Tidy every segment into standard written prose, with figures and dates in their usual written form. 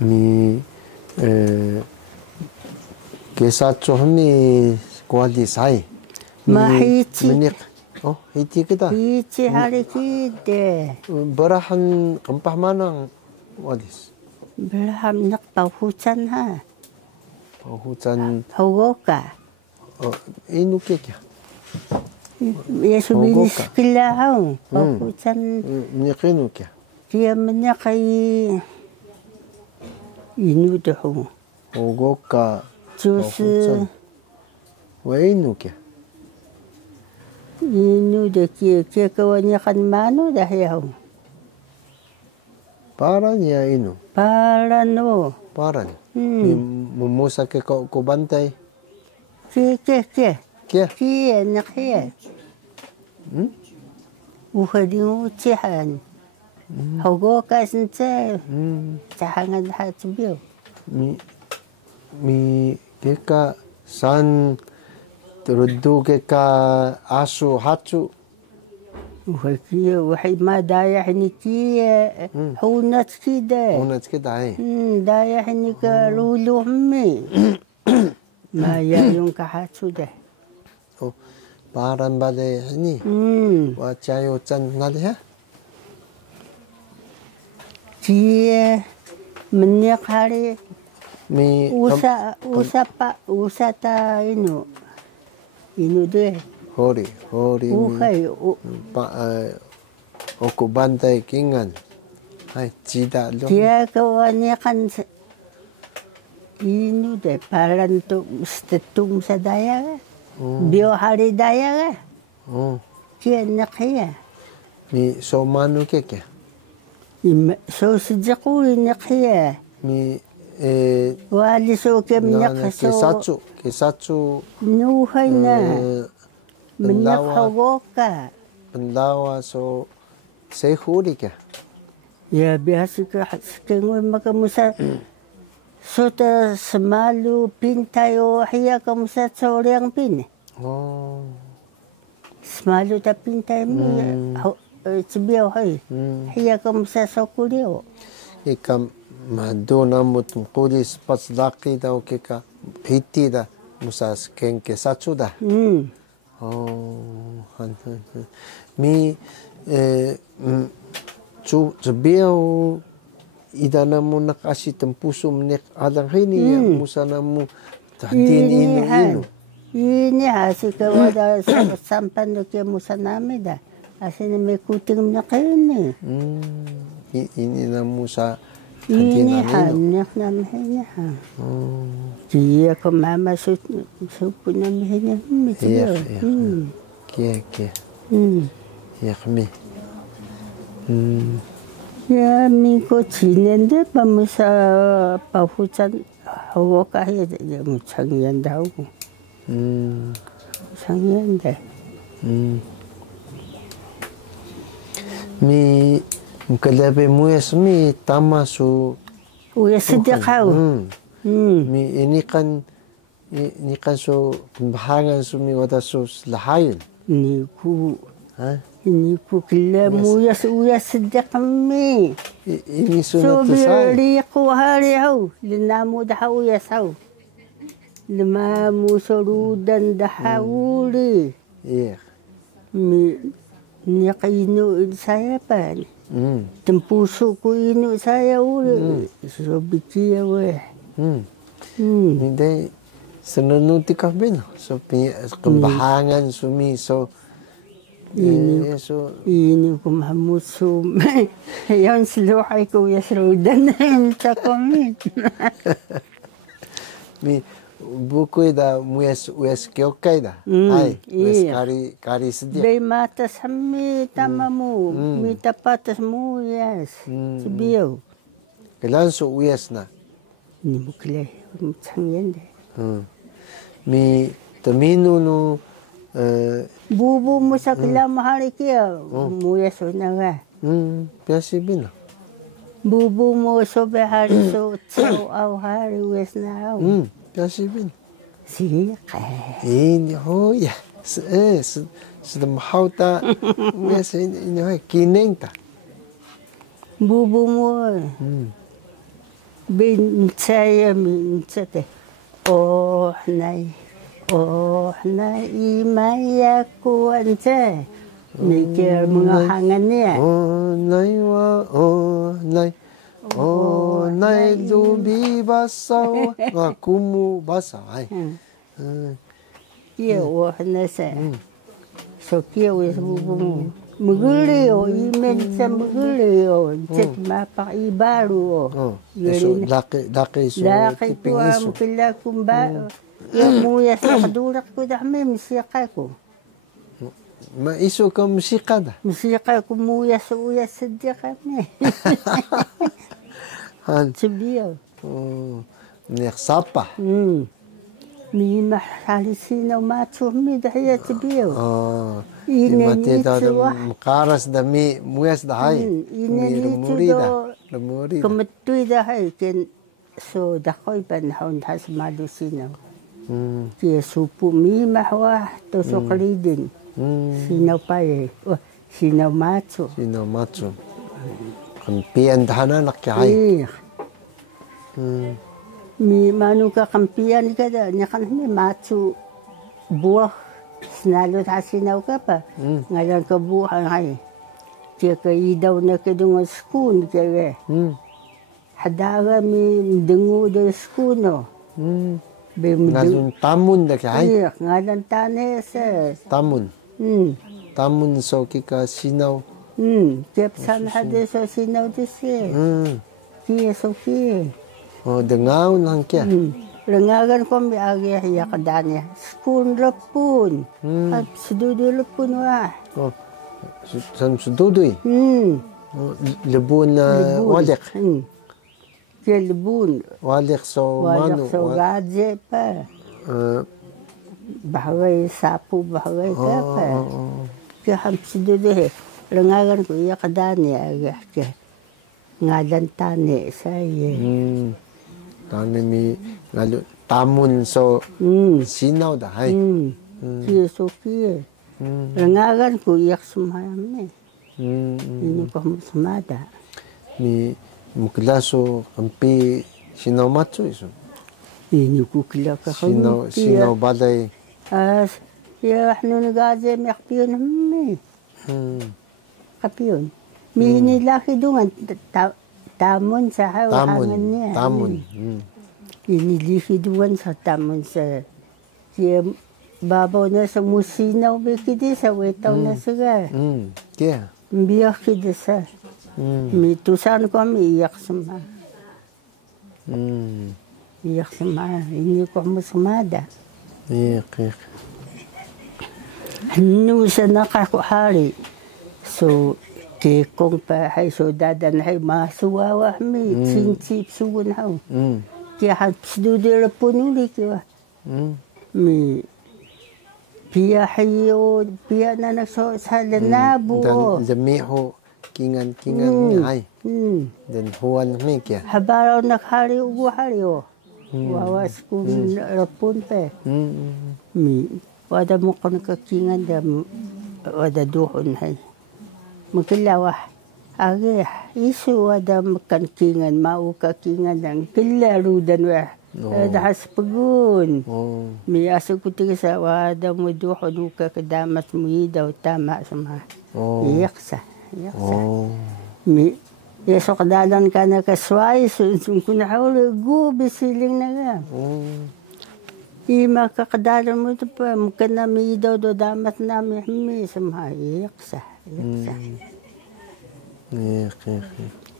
Mi Kesacho mi kuali sai. Mahiti. Menik. Oh, hiti kita. Hiti hari kide. Berahan kempah manang wadis. Berahan nak pahutan ha. Pahutan. Hogoka. Oh, inu kekya. Yesu binis kilahau. Pahutan. Menikinu kya. Dia menyakai inu dah. Hogoka. 就是inu kya. inu dah kia kawannya kan mano dah ya. Paran ya inu. Paran no. Paran. Mumusa ke ko bantai. Kia. Kia. Kia nak kia. Uhadingu cihan. Hogoka sente. Cahangan hatibiu. Mi keka san teruddu keka asu hatu. وهي وحي ما دايحني كي حونت كده. حونت كده هاي. دايحني كلولو همي. ما يالون كحاتو ده. باران بالي هني. وجايو جن نالها. كي مني قاري. Mi usa ta inu de hori uhai oku bantai kingan hai cida lo dia kawannya kan inu de paran tu stetum sadaya bio hari daya kia nak ya mi so manu keke so sejak nak ya mi wali so kem nyak so kesatsu nuhay na menyak hawoka penlawa so sehuri ke ya biasa ke kengoy makamusa so ta semalu pintayo hiya kamusa soryang pin semalu ta pintay mi tsibiyaw hay hiya kamusa sokulyo ikam Madonna mutmukulis pas laki daw keka hiti da musas ken kesatsu da. Mi biau idana mo nakasi tempuso menek adang hini musana mo tahdin inu. Ini hasil kewada sampan do ke musanami da. Asin may kuting na kayo ni. Ini na musa ini hanyak namanya. Dia ke mama supu namanya Iya. Kia. Ya kami. Ya minggu cinen deh pamusa pahutan hawa kahya ya mucangyan daw. Mucangyan deh. Mi mukalabe muyas mi tama su uyas sedekau mi ini kan so pembahangan su mi wada su lahayin ini ku kila muyas sedekau mi ini so sunat beriku hari hau linamu dah uyas hau lima musurudan dah uli iya mi nyakainu saya pan tempuso ko ino saya uli so bikiya we hindi senunuti ka bin so kembahangan sumi so ini ko mamuso yan siluhay ko yasrudan sa komit mi buku da muyas kyokai da ai kari sedia bay mata sami tamamu mi tapatas muyas sibiyo kailan so uyas na ni bukle mutangyan de mi tamino no bubu mo sa kila mahari kiya muyas na nga piasi bina bubu mo so behari so tsaw aw hari uyas na aw piasi bin sika ini ya sudah mau ta uyas ini kineng ta bubu mo. Bin saya mintsate. Oh nay imaya ko ante. Mikir mga hangan niya. Oh nay lubi basaw nga kumu basa ay. Kia oh nay sa. So kia wis bubu mo. Magulio, imen sa magulio. Chet mapakibaro. So laki so laki ko ang pila kumba. Yung muya sa kadulak ko dami, misika ko. Maiso ka musika da? Misika ko muya sa uya sa diya kami. Sabiyo. Neksapa. May mahalisinaw matsumi dahil sabiyo. Mati daw makaras da mi muyas da hay. Lumuri Kamatuy da hay. So dakoy panahon has malusinaw. Kaya supo mi mahwa to sokalidin. Sinaw pa eh. Sinaw matso. Sinaw matso. Kan pian dahana nakyahay. Mi manu ka kampian ka da. Nyakan mi matso buwak. Sinalo ta sinaw ka pa. Ngayon ka buhay ay. Kaya kayo daw na kadungan school. Kaya hadaga mi dungo da school no. Ngayon tamun da kaya. Ngayon tane sa. Tamun. Tamun so kika sinaw. Kaya saan hada so sinaw da siya. Kaya so kaya. Dengaw lang kaya. Langagan ko may agi kadanya. Spoon rapun. At sududu rapun wa. San sududu lebun walik. Kaya lebun. Walik so manu. Walik so gadje pa. Bahagay sapu bahagay ka pa. Kaya ham sududu he. Langagan ko iya kadanya agi. Kaya ngadan tani saya. Tani mi lalu tamun so sinaw da hay. Kaya so kaya. Langagan ko iyak sumayam eh. Ini ko sumada. Mi muklaso kampi sinaw matso iso. Ini ko kila ka sinaw balay. Ya ahnu nagaze mi kapiyon mi. Kapiyon. Mi nilaki dungan tamun sa hawangan niya. Tamun. Inilihiduan sa tamun sa siya babaw na sa musinaw bikidi sa wetaw na siya. Kaya? Biyak kidi sa. Mitusan ko iyak sama. Iyak sama. Ini ko musumada. Iyak. Ano sa nakakuhari. So, kung pa hay so dadan hay masuwawa mi sinsip sugun haw. Kaya haps dudera punuli kiwa. Mi pia hayo pia na nagso sa lanabo. Dan damiho kingan ay. Dan huwan mi kya. Habaraw nakhari ugo hariyo. Wawas kun rapun pe. Mi wada mo ko nakakingan da wada duhon hay. Magkilawah. Agi, isu ada makan kingan, mau ka kingan ng kilarudan wa. Dahas pagun. Mi aso ko tiga sa wada mo duhon ka kadamas mo daw tama sama. Iyaksa. Mi yeso kadalan ka na kasway sun kuna hawlo gubi siling na nga. Ima ka kadalan mo to pa mukana mi daw do damat na mi sama iyaksa.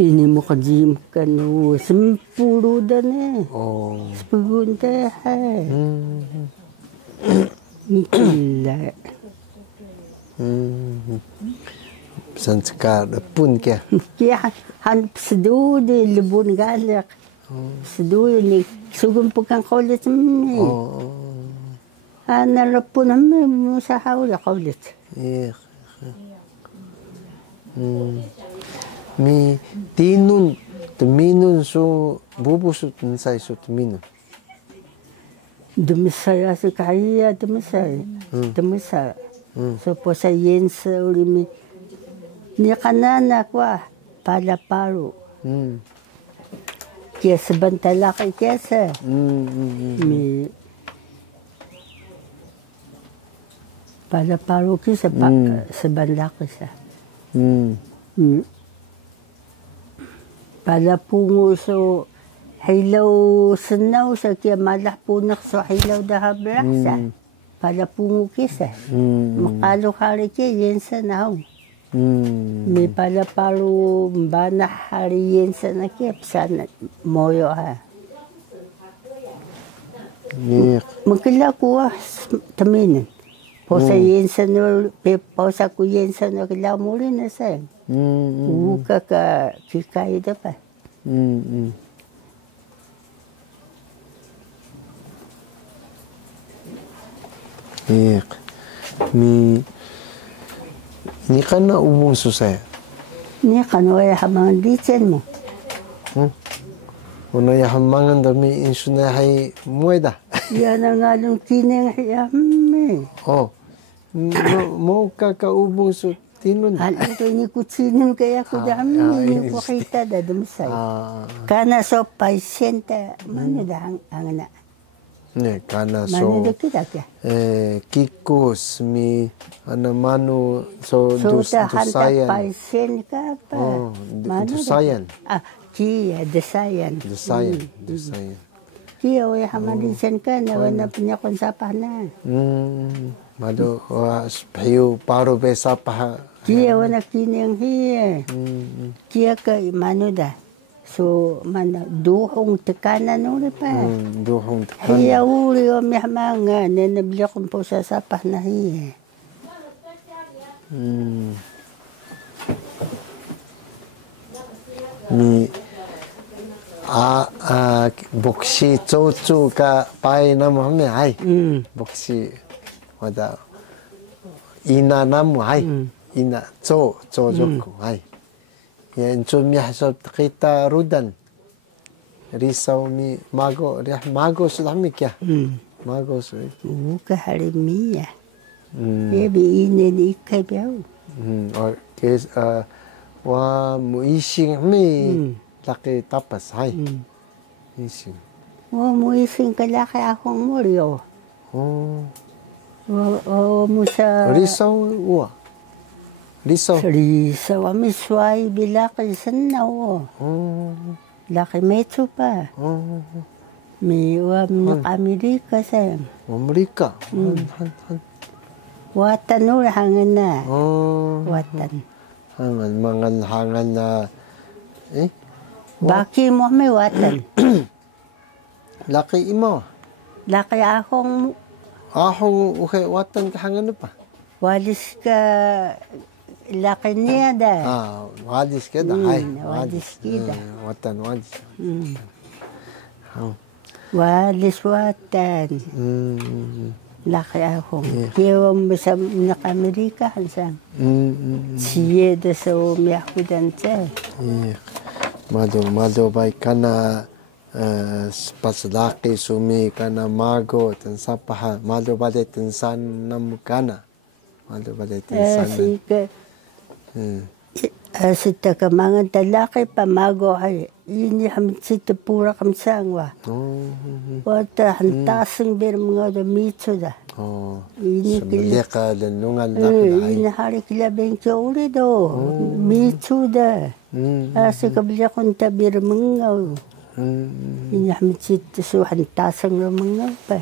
Ini mo kajim ka no, sempuro dan eh. Sepagun teh. Gila. Sanskar pun kya. Kya han sedu de lebun galak. Sedu ni sugum pukang kolit mi. Ana lapun mi musa hawla kolit. Mi tinun tuminun so bubusut say so tuminun. Dumisay asi kaya dumisay. So po sa yensa uli mi. Ni kanana kwa pala paru. Kia sebentar laki kiasa. Mi pala paru ki sebentar laki sa. Pala pungo so hilaw senaw sa kia malah punak so hilaw dah berasa. Pala pungo kisa. Makalo hari kia yensa na ho. May pala paru mbana hari yensa na kia pesan moyo ha. Magkila kuwa taminin. Posa yensa no, posa ku yensa no kila muli na sa. Uka ka kikay da pa. Ni kana ubong susay. Ni kana ay hamangan ditsen mo. Una ya hamangan dami insuna hay mueda. Yan ang along kineng hayame. Oh. Mo ka ubong su tinun. Halang to ni kutsinin kaya ko dami ni ko kita da dumisay. Kana so pasyente mano da ang na. Ne kana so kikos mi manu so dusayan paisen ka pa dusayan kia dusayan kia o hamadisen ka na wana punya kon sapah na mado payo paro be sapah kia wana kineng hiya kia ka manu da. So mana duhong tekanan uli pa. Duhong tekanan. Hiya uli o miyamanga na nabili kong po sa sapah na hiya. Ni boksi chochu ka pai namu hame hai. Boksi wada ina namu hai. Ina joku hai. Ya encun mi hasab kita rudan risau mi mago sudah mi kya mago sudah buka hari mi ya bi ini ni kai biau or kes wa mu ising mi laki tapas hai ising wa mu ising kalaki akong murio musa risau wa Risau ami suai bila kay sanaw. Laki metro pa. May nak Amerika sa. Amerika. Watan no hangan na. Watan. Hangan na Baki mo may watan. Laki imo. Laki akong okay watan ka hangan pa. Walis ka laki niya da. Wadis ka da. Ay, wadis kita. Watan wadis. Wadis watan. Laki ako. Kaya sa nak-Amerika hansang. Siya da sa umiyakudan sa. Mado bay kana paslaki sumi kana mago tan sapaha. Mado bade tan san namukana. Mado bade tan san. Sita ka mga talaki pamago ay ini hamit sita pura kamsangwa. Wata hantasang bir mga damitso da. Ini ka lanungan laki. Ini hari kila bengkyo uli do. Mitso da. Asi kabila kong tabir mga. Ini hamit sita so hantasang na mga pa.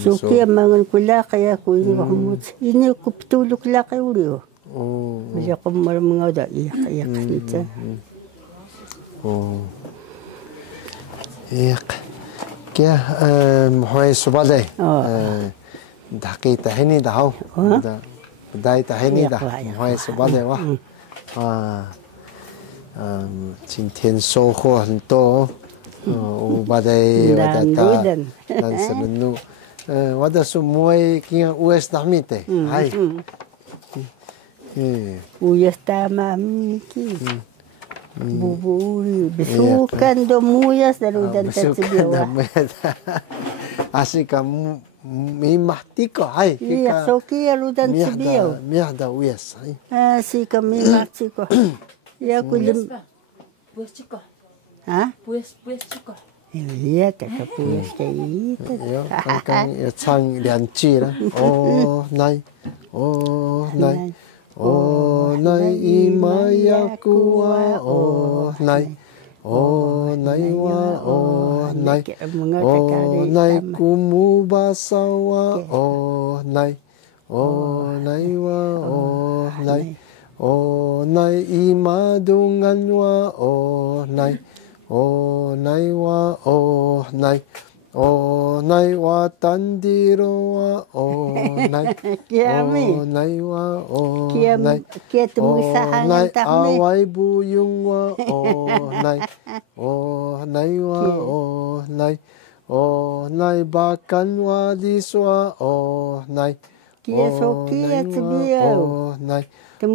So kaya mga kula kaya ko ini kamut. Ini kuptulok laki uli o. Masya ko mga da iyak nita. Iyak. Kaya muhay subade. Daki tahini daw. Dai tahini dah. Muhay subade wa. 今天收获很多。我把在但是呢，我的是muhay kaya US dami te. Hai. Uyas tama miki. Buburi. Besukan do muyas darudan tatsibiwa. Asik kamu mimahtiko. Hai. Iya, so kia rudan tsibiwa. Miyahda uyas. Asik kami mahtiko. Ya kulim. Pues chico, Ha? pues chico. Iya kata puas kayak itu. Yo, kang yo chang lian chi la. O nai. O nai. O nai imaya kuwa o nai. O nai wa o nai. O nai kumubasawa o nai. O nai wa o nai. O nai imadungan wa o nai. O nai wa o nai. O nai wa tandiro wa o nai. O nai wa o nai. O nai awai buyung wa o nai. O nai wa o nai. O nai bakan wa liswa o nai. O nai. O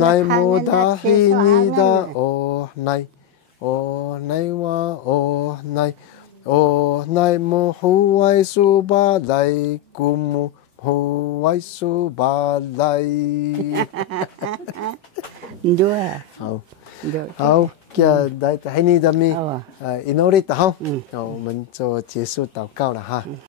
nai modahinida o nai. O nai wa o nai. O nai mo huai su ba lai kumu huai su ba lai. Dua. Hảo. Hảo, kia đại hay ni đam mi. Inori ta hảo. 我们做结束祷告了哈。